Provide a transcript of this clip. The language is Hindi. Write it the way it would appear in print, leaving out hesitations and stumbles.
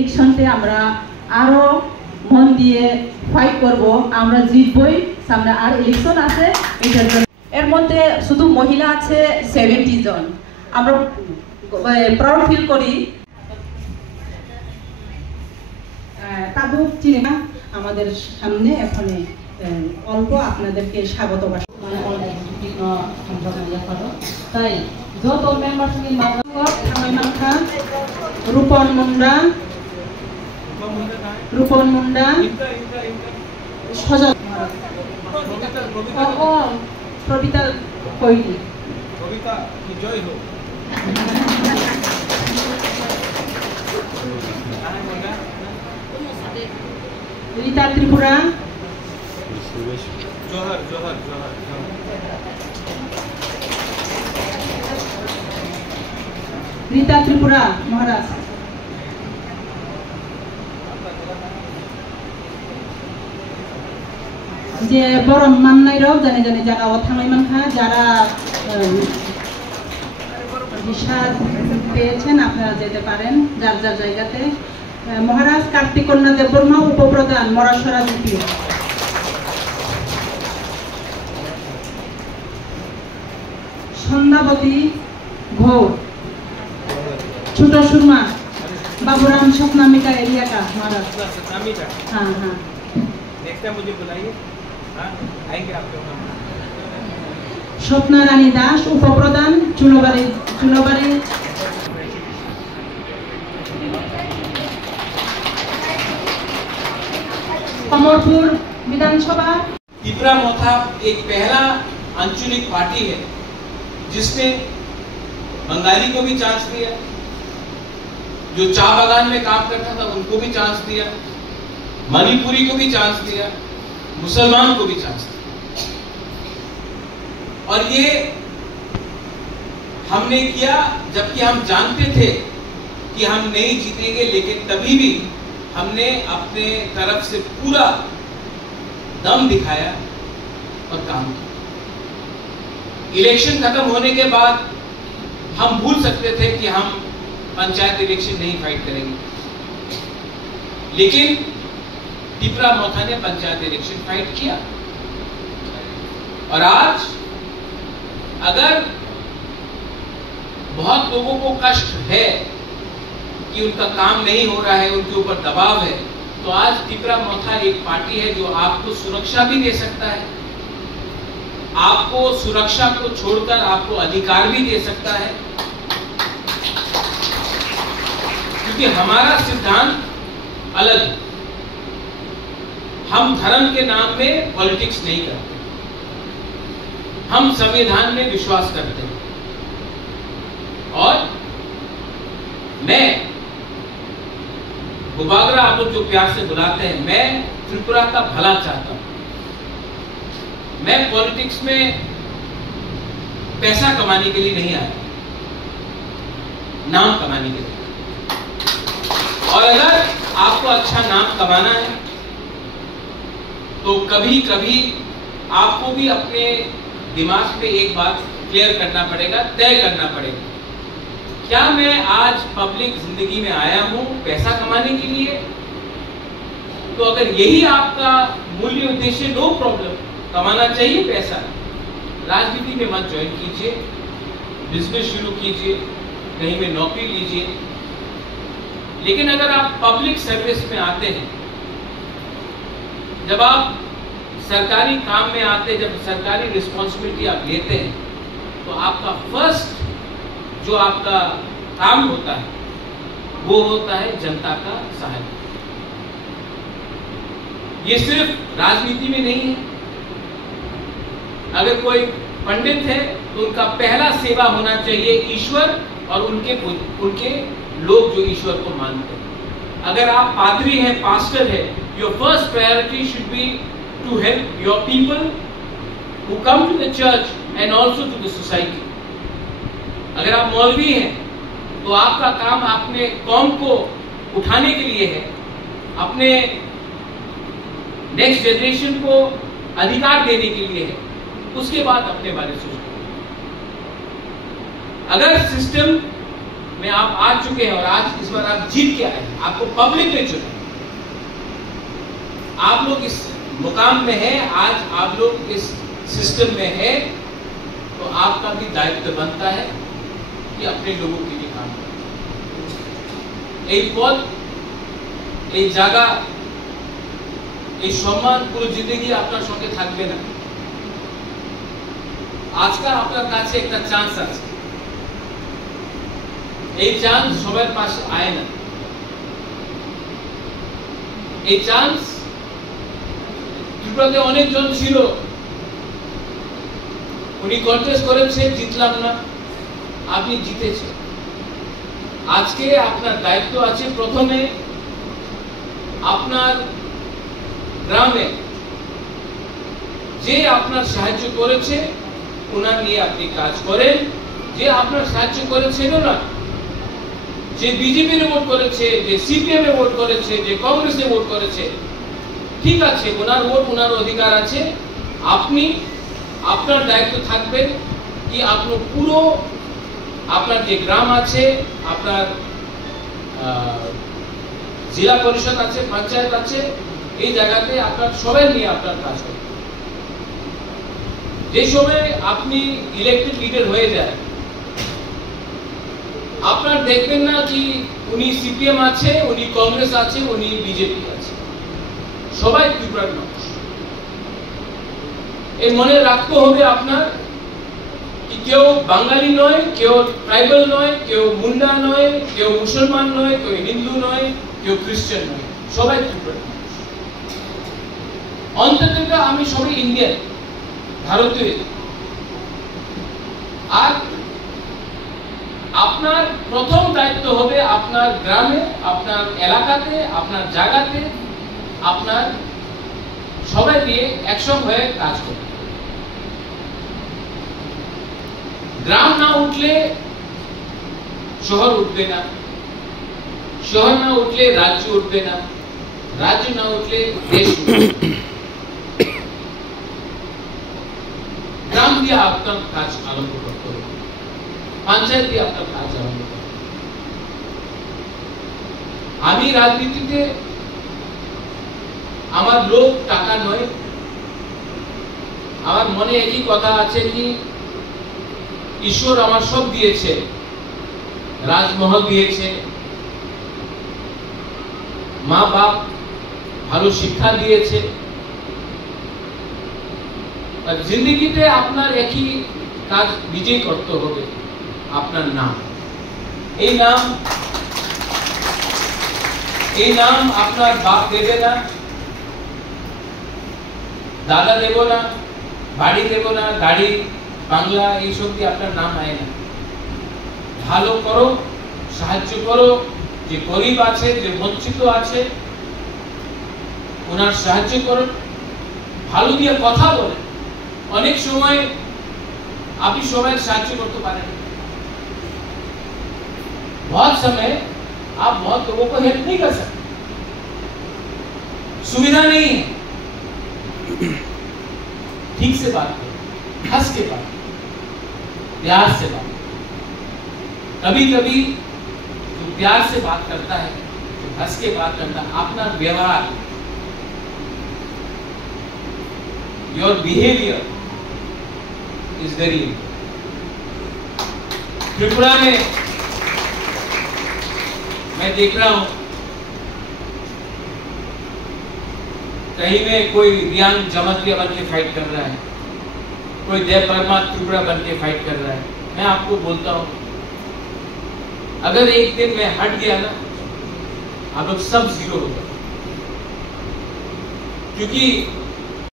ইলেকশনতে আমরা আরো মন দিয়ে ফাইট করব, আমরা জিতবই। সামনে আর ইলেকশন আছে, এটার জন্য এর মধ্যে শুধু মহিলা আছে 70 জন। আমরা প্রাউড ফিল করি। তাবুক চিনেমা আমাদের সামনে এখন অল্প আপনাদেরকে স্বাগত তাই যত মেম্বার সঙ্গে মাথা রূপন মুন্ডা সজল প্রবিতা কৈলি रीता त्रिपुरा रीता त्रिपुरा महाराज जे बरम माननाय रब जाने जाने जायगायाव थांनाय मानखा যারা ভিসা পেয়েছেন আপনারা যেতে পারেন যার যার জায়গাতে। মহারাজ কার্তিক কন্যা দেববর্মা উপপ্রধান মরাশরা জিপি, সন্ধ্যাবতী ঘোর, ছোট সুরমা बाबूराम सपनामिका एरिया का महाराज। हाँ हाँ नेक्स्ट टाइम मुझे बुलाइए, आएंगे आप लोग। स्वप्ना रानी दास उपप्रधान चुलोबाड़ी कमलपुर विधानसभा। त्रिपुरा मोथा एक पहला आंचलिक पार्टी है जिसने बंगाली को भी चांस दिया, जो चाय बागान में काम करता था उनको भी चांस दिया, मणिपुरी को भी चांस दिया, मुसलमान को भी चांस दिया। और ये हमने किया जबकि हम जानते थे कि हम नहीं जीतेंगे, लेकिन तभी भी हमने अपने तरफ से पूरा दम दिखाया और काम किया। इलेक्शन खत्म होने के बाद हम भूल सकते थे कि हम पंचायत इलेक्शन नहीं फाइट करेंगे, लेकिन त्रिपुरा मोथा ने पंचायत इलेक्शन फाइट किया। और आज अगर बहुत लोगों को कष्ट है कि उनका काम नहीं हो रहा है, उनके ऊपर दबाव है, तो आज त्रिपुरा मोथा एक पार्टी है जो आपको सुरक्षा भी दे सकता है, आपको सुरक्षा को छोड़कर आपको अधिकार भी दे सकता है, क्योंकि हमारा सिद्धांत अलग है। हम धर्म के नाम में पॉलिटिक्स नहीं करते, हम संविधान में विश्वास करते हैं। और मैं गुबागरा आप लोग जो प्यार से बुलाते हैं, मैं त्रिपुरा का भला चाहता हूं। मैं पॉलिटिक्स में पैसा कमाने के लिए नहीं आया, नाम कमाने के लिए। और अगर आपको अच्छा नाम कमाना है तो कभी कभी आपको भी अपने दिमाग में एक बात क्लियर करना पड़ेगा, तय करना पड़ेगा, क्या मैं आज पब्लिक जिंदगी में आया हूं पैसा कमाने के लिए? तो अगर यही आपका मूल्य उद्देश्य, नो प्रॉब्लम, कमाना चाहिए पैसा, राजनीति में मत ज्वाइन कीजिए, बिजनेस शुरू कीजिए, कहीं में नौकरी लीजिए। लेकिन अगर आप पब्लिक सर्विस में आते हैं, जब आप सरकारी काम में आते हैं, जब सरकारी रिस्पॉन्सिबिलिटी आप लेते हैं, तो आपका फर्स्ट जो आपका काम होता है वो होता है जनता का सहायता। ये सिर्फ राजनीति में नहीं है। अगर कोई पंडित है तो उनका पहला सेवा होना चाहिए ईश्वर और उनके लोग जो ईश्वर को मानते हैं। अगर आप पादरी हैं, पास्टर है, your first priority should be to help your people who come to the church and also to the society. अगर आप मौलवी हैं तो आपका काम अपने कौम को उठाने के लिए है, अपने नेक्स्ट जनरेशन को अधिकार देने के लिए है, उसके बाद अपने बारे में सोचना। अगर सिस्टम में आप आ चुके हैं और आज इस बार आप जीत के आए, आपको पब्लिक ने चुना, आप लोग इस मुकाम में हैं, आज आप लोग इस सिस्टम में हैं, तो आपका भी दायित्व बनता है कि अपने लोगों के लिए काम करें। एक पद, एक জায়গা, এই সম্মান পুরো জিন্দগি আপনার সঙ্গে থাকবে না। আজকে আপনার কাছে একটা চান্স আছে, এই চান্স সবার পাশে আয় না। এই চান্স ত্রিপুরাতে অনেকজন ছিল, উনি কন্টেস্ট করেছে, জিতলাম না, আপনি জিতেছেন। আজকে আপনার দায়িত্ব আছে প্রথমে আপনার গ্রামে যে আপনার সাহায্য করেছে ওনার নিয়ে আপনি কাজ করেন, যে আপনার সাহায্য করেছিল না, যে বিজেপির ভোট করেছে, যে সিপিএম এ ভোট করেছে, যে কংগ্রেসে ভোট করেছে, ঠিক আছে, ওনার ভোট ওনার অধিকার আছে। আপনি আপনার দায়িত্ব থাকবে কি আপনি পুরো আপনার যে গ্রাম আছে, আপনার জেলা পরিষদ আছে, পঞ্চায়েত আছে, এই জায়গাতে আপনার সবাই নিয়ে আপনার কাজ করবে। যে সময় আপনি ইলেক্টেড লিডার হয়ে যায়, আপনার দেখবেন না কি উনি সিপিএম আছে, উনি কংগ্রেস আছে, উনি বিজেপি আছে, সবাই ত্রিপুরার মানুষ। এই মনে রাখতে হবে আপনার কি কেউ বাঙালি নয়, কেউ ট্রাইবাল নয়, কেউ মুন্ডা নয়, কেউ মুসলমান নয়, কেউ হিন্দু নয়, কেউ খ্রিস্টান নয়, সবাই ত্রিপুরার মানুষ। অন্তত আমি সবাই ইন্ডিয়ান, ভারতীয়। আর আপনার প্রথম দায়িত্ব হবে আপনার গ্রামে, আপনার এলাকাতে, আপনার জায়গাতে আপনার সবাই দিয়ে একসঙ্গে হয়ে কাজ করবে। গ্রাম না উঠলে শহর উঠবে না, শহর না উঠলে রাজ্য উঠবে না, রাজ্য না উঠলে দেশ উঠবে। গ্রাম দিয়ে আপনার কাজ আরম্ভ করতে হবে, পঞ্চায়েত দিয়ে আপনার কাজ আরম্ভ করতে হবে। আমি রাজনীতিতে আমার লোক টাকা নয়, আমার মনে একই কথা আছে কি ঈশ্বর আমার সব দিয়েছে, রাজমহল দিয়েছে, মা বাপ ভালো শিক্ষা দিয়েছে, আর জিন্দগিতে আপনার একই কাজ নিজেই করতে হবে, আপনার নাম। এই নাম আপনার বাপ দেবে না, দাদা দেব না, বাড়ি দেব না, গাড়ি বাংলা এইসব দিয়ে আপনার নাম আয় না। ভালো করো, সাহায্য করো, যে গরিব আছে, যে বঞ্চিত আছে ওনার সাহায্য করো, ভালো দিয়ে কথা বলে। অনেক সময় আপনি সবাই সাহায্য করতে পারেন, बहुत समय आप बहुत लोगों को हेल्प नहीं कर सकते, सुविधा नहीं है। ठीक से बात करो, हंस के बात करो, प्यार से बात करो। कभी कभी जो प्यार से बात करता है, जो हंस के बात करता है, अपना व्यवहार, your behaviour is very important. Tripura में मैं देख रहा हूं कहीं में कोई रियांग जमतिया बन के फाइट कर रहा है, कोई देव वर्मा त्रिपुरा बन के फाइट कर रहा है। मैं आपको बोलता हूं अगर एक दिन मैं हट गया ना, आप लोग सब जीरो हो गए। क्योंकि